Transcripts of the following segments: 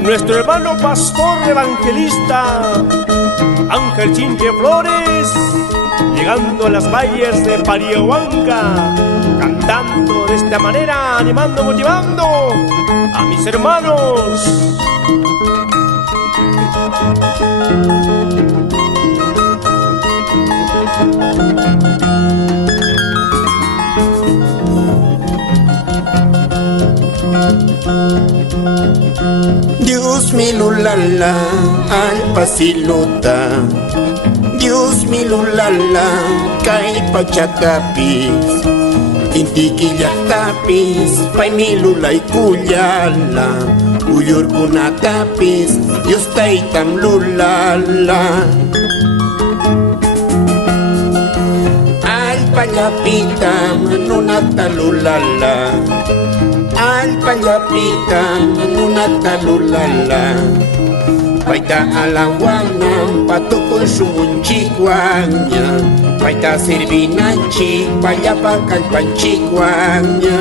Nuestro hermano pastor evangelista Ángel Chinche Flores, llegando a las valles de Pariahuanca, cantando de esta manera, animando, motivando a mis hermanos. Dios mi lulala, al pasilota. Dios mi lulala, kay pachacapis. Intiquilla tapis, pay mi lulay kuyala. Uyur kuna tapis, Dios taitam lulala. Al payapitam, nunata lulala. Al payapitam, nunata lulala. Paita alawanam, patukul sumunchikuanya. Paita sirvinanchi, payapakan panchikuanya.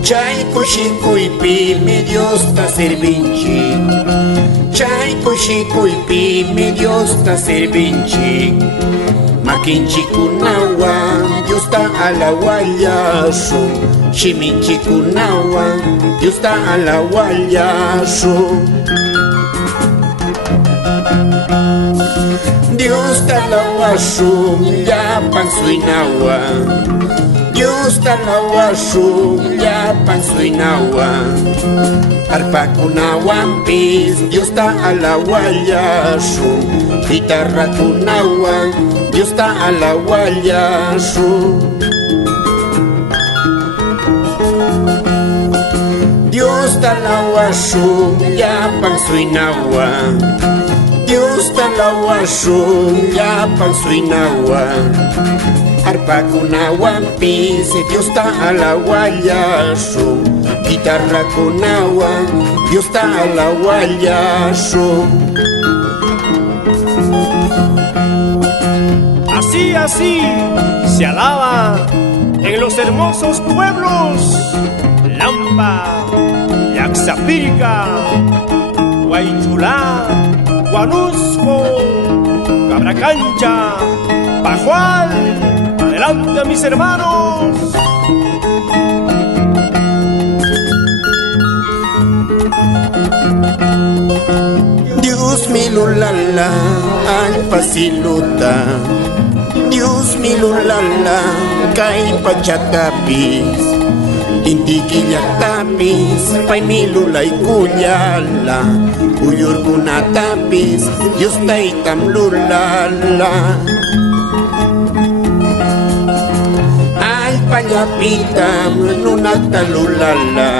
Chay kushikuipi, mi Dios ta servinchi. Chay kushikuipi, mi Dios ta servinchi. Makinchikunawa, Dios ta alawayaso. Shiminchikunawa, Dios ta alawayaso. Dios ta alawaso, ya pansuinawa. Dios ta alawaso, ya pansuinawa. Arpakunawan pis, Dios ta alawayaso. Guitarra kunawan, Dios ta alawayaso. Dios ta alawaso, ya pansuinawa. Dios ta alawaso, ya pansuinawa. Arpakunawan pis, Dios ta alawayaso. Guitarra kunawan, Dios ta alawayaso. Así se alaba en los hermosos pueblos Lampa, Yaxapirca, Guaychulá, Guanusco, Cabracancha, Pajual. Adelante, mis hermanos. Dios mi lulala, al pasilota. Dios mi lulala, kay pachacapis. Intiquilla tapis, pay mi lulay kuyala. Uyur kuna tapis, Dios taitam lulala. Al payapitam, nunata lulala.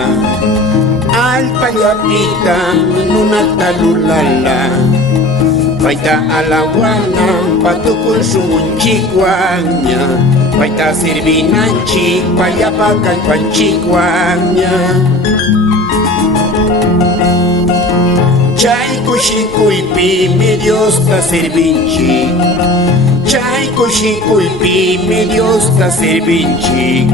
Al payapitam, nunata lulala. Paita alawanam, patukul sumunchikuanya. Paita sirvinanchi, payapakan panchikuanya. Chay kushikuipi, mi Dios ta servinchi. Chay kushikuipi, mi Dios ta servinchi.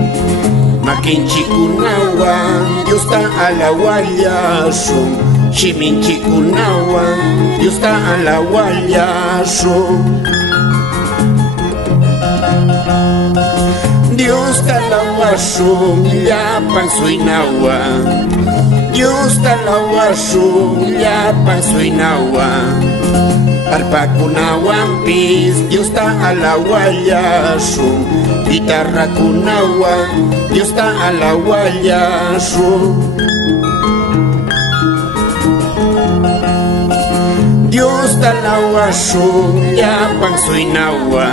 Makinchikunawan, Dios ta alawayaso. Shiminchikunawan, Dios ta alawayaso. Dios ta alawaso, ya pansuinawa. Dios ta alawaso, ya pansuinawa. Arpakunawan pis, Dios ta alawayaso. Guitarra kunawan, Dios ta alawayaso. Dios ta alawaso, ya pansuinawa.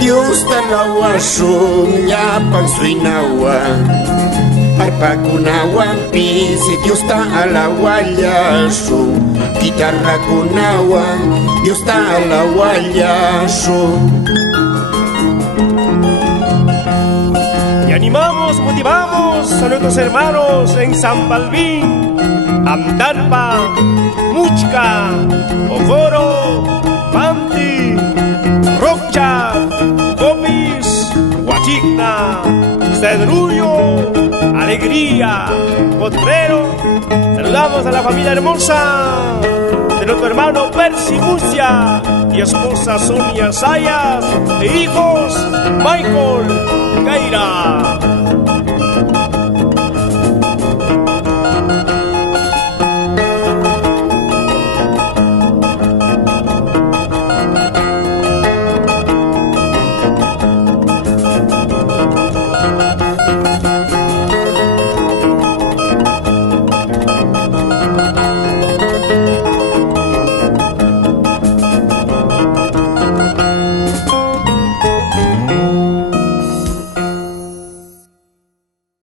Dios ta alawaso, ya pansuinawa. Arpakunawan pis, Dios ta alawayaso. Guitarra kunawan, Dios ta alawayaso. Y animamos, motivamos a nuestros hermanos en San Balbín, Amtalpa, Muchca, Ocoro, Panti, Rocha, Copis, Huachicol. Chigna, Cedrullo, Alegría, Potrero. Saludamos a la familia hermosa de nuestro hermano Percy Murcia y esposa Sonia Sayas e hijos Michael Gaira.